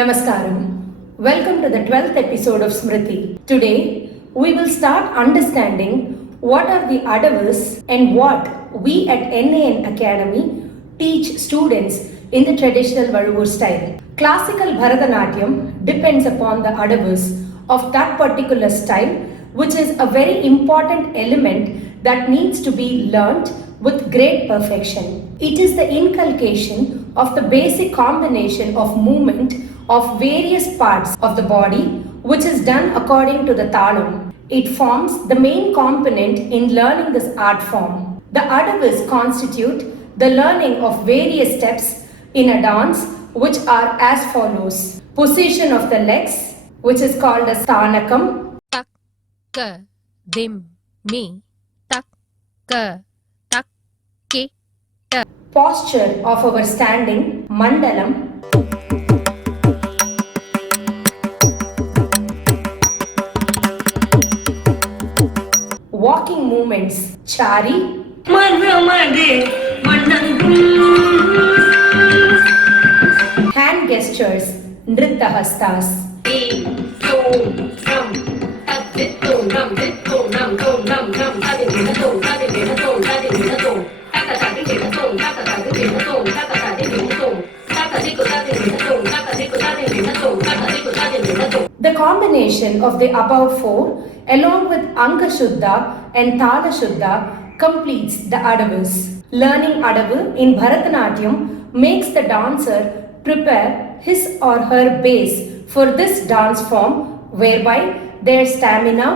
Namaskaram. Welcome to the 12th episode of SMRITI. Today, we will start understanding what are the Adavus and what we at NAN Academy teach students in the traditional Vazhavur style. Classical Bharathanatyam depends upon the Adavus of that particular style, which is a very important element that needs to be learnt with great perfection. It is the inculcation of the basic combination of movement of various parts of the body, which is done according to the Thalam. It forms the main component in learning this art form. The Adavus constitute the learning of various steps in a dance, which are as follows. Position of the legs, which is called as Thanakam. Tak, ka, dim, mi, tak, ka, tak, ki, ta. Posture of our standing, Mandalam. Walking movements, Chari. Hand gestures, Nrittahastas. The combination of the above four along with Anga Shuddha and Thala Shuddha completes the Adavus. Learning Adavu in Bharathanatyam makes the dancer prepare his or her base for this dance form, whereby their stamina,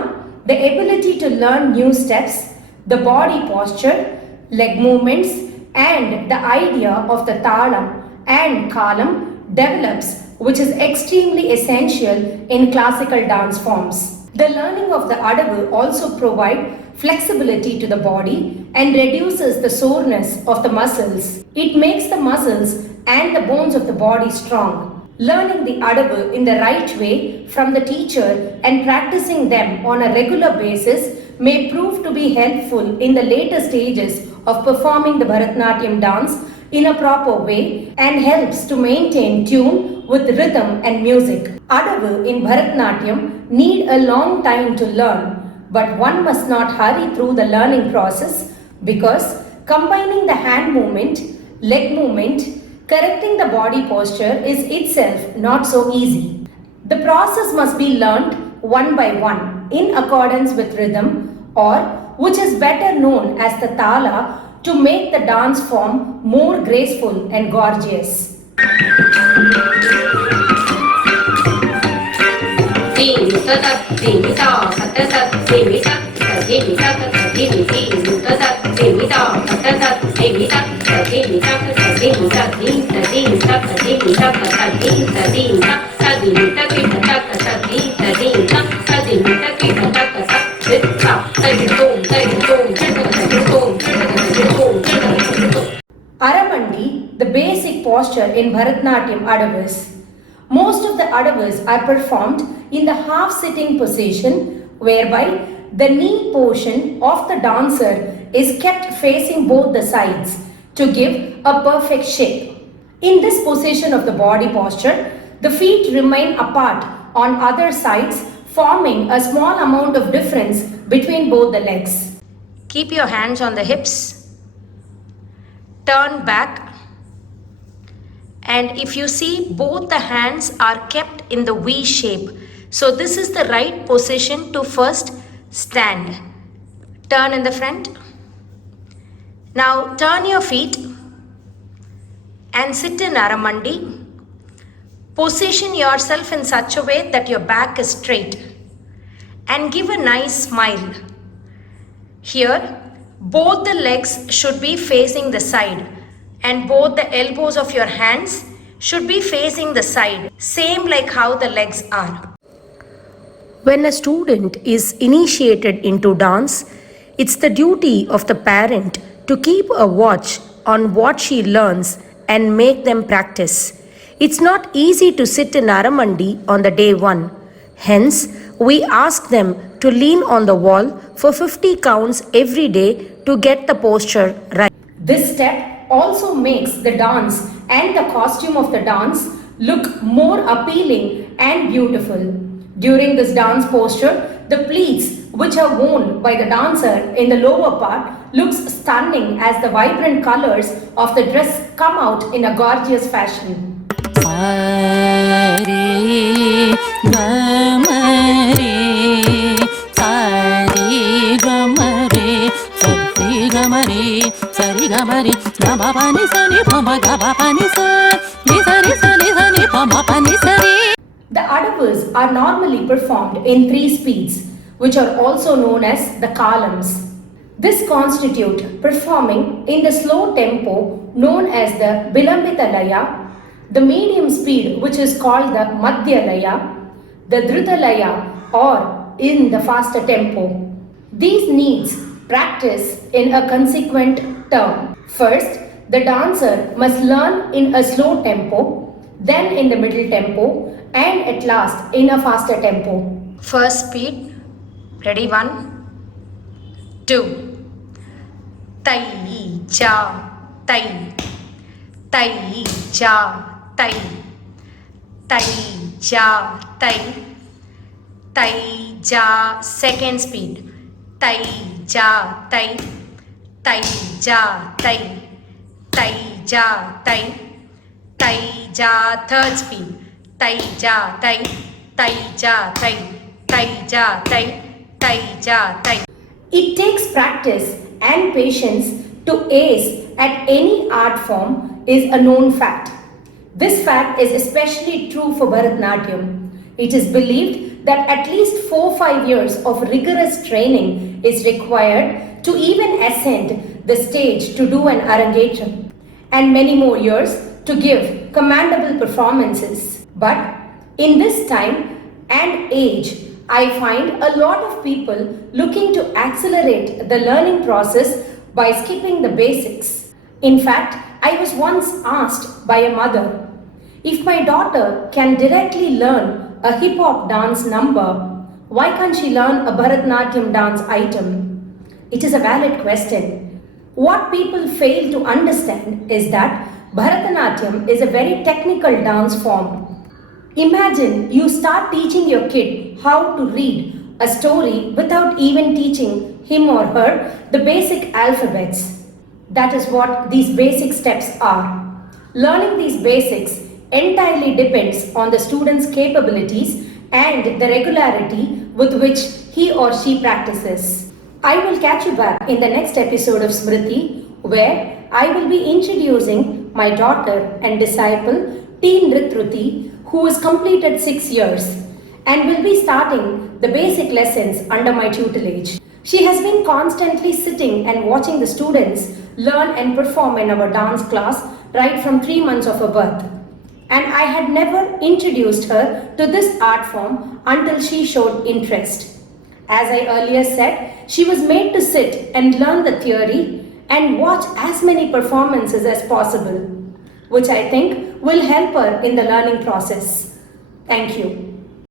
the ability to learn new steps, the body posture, leg movements, and the idea of the Thalam and Kalam develops, which is extremely essential in classical dance forms. The learning of the Adavu also provides flexibility to the body and reduces the soreness of the muscles. It makes the muscles and the bones of the body strong. Learning the Adavu in the right way from the teacher and practicing them on a regular basis may prove to be helpful in the later stages of performing the Bharatanatyam dance in a proper way and helps to maintain tune with rhythm and music. Adavu in Bharatanatyam need a long time to learn, but one must not hurry through the learning process because combining the hand movement, leg movement, correcting the body posture is itself not so easy. The process must be learnt one by one in accordance with rhythm, or which is better known as the Thala, to make the dance form more graceful and gorgeous. Aramandi, the basic posture in Bharatanatyam Adavus. Most of the Adavus are performed in the half-sitting position, whereby the knee portion of the dancer is kept facing both the sides to give a perfect shape. In this position of the body posture, the feet remain apart on other sides, forming a small amount of difference between both the legs. Keep your hands on the hips. Turn back, and if you see, both the hands are kept in the V shape. So this is the right position to first stand. Turn in the front. Now turn your feet and sit in Aramandi. Position yourself in such a way that your back is straight and give a nice smile. Here, both the legs should be facing the side and both the elbows of your hands should be facing the side, same like how the legs are. When a student is initiated into dance, it's the duty of the parent to keep a watch on what she learns and make them practice. It's not easy to sit in Aramandi on the day one. Hence, we ask them to lean on the wall for 50 counts every day to get the posture right. This step also makes the dance and the costume of the dance look more appealing and beautiful. During this dance posture, the pleats which are worn by the dancer in the lower part looks stunning as the vibrant colors of the dress come out in a gorgeous fashion. The Adavus are normally performed in three speeds, which are also known as the columns. This constitute performing in the slow tempo known as the Bilambita Laya, the medium speed which is called the Madhya Laya, the Dhruta Laya or in the faster tempo. These needs practice in a consequent term. First, the dancer must learn in a slow tempo, then in the middle tempo, and at last in a faster tempo. First speed, ready 1, 2. Tai, cha, tai, tai, cha, tai, tai, cha, tai, tai, ja, second speed, tai, ja, tai, tai, ja, tai, tai, ja, tai, tai, ja, third speed, tai, ja, tai, tai, ja, tai, tai, ja, tai, tai, ja, tai. It takes practice and patience to ace at any art form is a known fact. This fact is especially true for Bharatanatyam. It is believed that at least 4-5 years of rigorous training is required to even ascend the stage to do an arrangetram, and many more years to give commendable performances. But in this time and age, I find a lot of people looking to accelerate the learning process by skipping the basics. In fact, I was once asked by a mother, if my daughter can directly learn a hip hop dance number, why can't she learn a Bharatanatyam dance item? It is a valid question. What people fail to understand is that Bharatanatyam is a very technical dance form. Imagine you start teaching your kid how to read a story without even teaching him or her the basic alphabets. That is what these basic steps are. Learning these basics entirely depends on the student's capabilities and the regularity with which he or she practices. I will catch you back in the next episode of Smriti, where I will be introducing my daughter and disciple Teen Ritruti, who has completed 6 years and will be starting the basic lessons under my tutelage. She has been constantly sitting and watching the students learn and perform in our dance class right from 3 months of her birth. And I had never introduced her to this art form until she showed interest. As I earlier said, she was made to sit and learn the theory and watch as many performances as possible, which I think will help her in the learning process. Thank you.